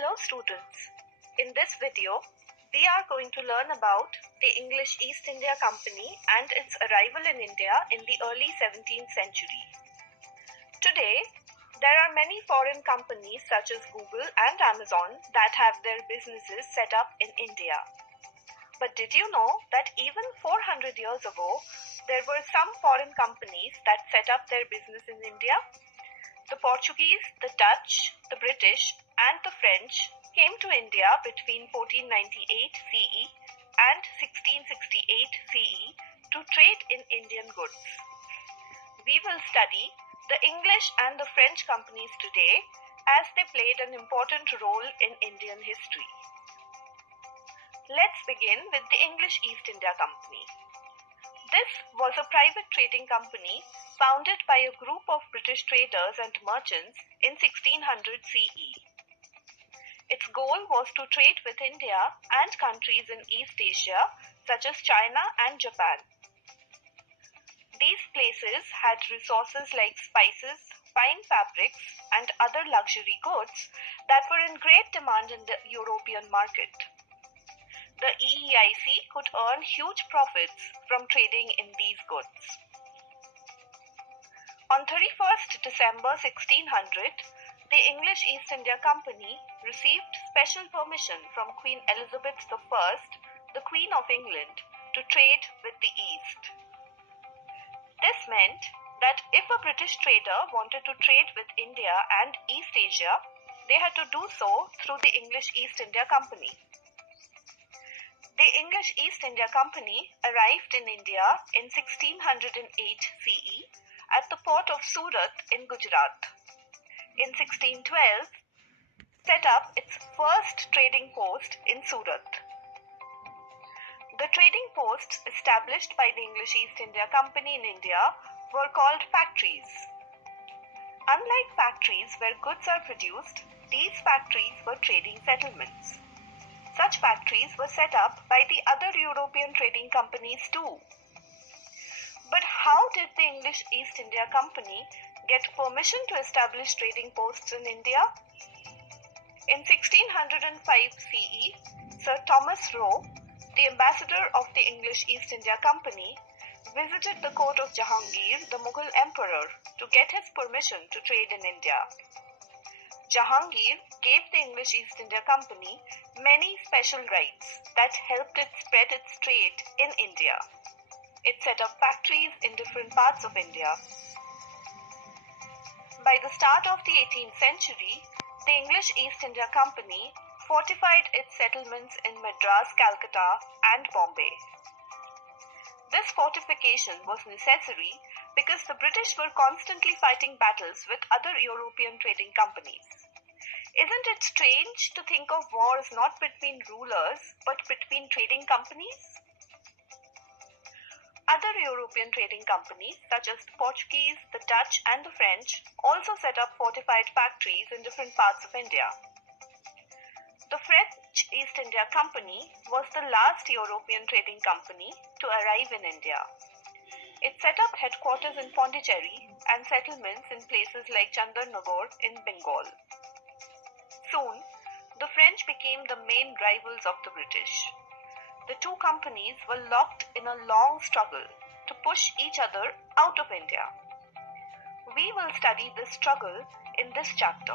Hello students, in this video we are going to learn about the English East India Company and its arrival in India in the early 17th century. Today there are many foreign companies such as Google and Amazon that have their businesses set up in India. But did you know that even 400 years ago there were some foreign companies that set up their business in India? The Portuguese, the Dutch, the British and the French came to India between 1498 CE and 1668 CE to trade in Indian goods. We will study the English and the French companies today as they played an important role in Indian history. Let's begin with the English East India Company. This was a private trading company founded by a group of British traders and merchants in 1600 CE. Its goal was to trade with India and countries in East Asia such as China and Japan. These places had resources like spices, fine fabrics, and other luxury goods that were in great demand in the European market. The EEIC could earn huge profits from trading in these goods. On 31st December 1600, the English East India Company received special permission from Queen Elizabeth I, the Queen of England, to trade with the East. This meant that if a British trader wanted to trade with India and East Asia, they had to do so through the English East India Company. The English East India Company arrived in India in 1608 CE at the port of Surat in Gujarat. In 1612, set up its first trading post in Surat. The trading posts established by the English East India Company in India were called factories. Unlike factories where goods are produced, these factories were trading settlements. Such factories were set up by the other European trading companies too. But how did the English East India Company get permission to establish trading posts in India? In 1605 CE, Sir Thomas Roe, the ambassador of the English East India Company, visited the court of Jahangir, the Mughal emperor, to get his permission to trade in India. Jahangir gave the English East India Company many special rights that helped it spread its trade in India. It set up factories in different parts of India. By the start of the 18th century, the English East India Company fortified its settlements in Madras, Calcutta, and Bombay. This fortification was necessary because the British were constantly fighting battles with other European trading companies. Isn't it strange to think of wars not between rulers but between trading companies? Other European trading companies such as the Portuguese, the Dutch and the French also set up fortified factories in different parts of India. The French East India Company was the last European trading company to arrive in India. It set up headquarters in Pondicherry and settlements in places like Chandarnagar in Bengal. Soon, the French became the main rivals of the British. The two companies were locked in a long struggle to push each other out of India. We will study this struggle in this chapter.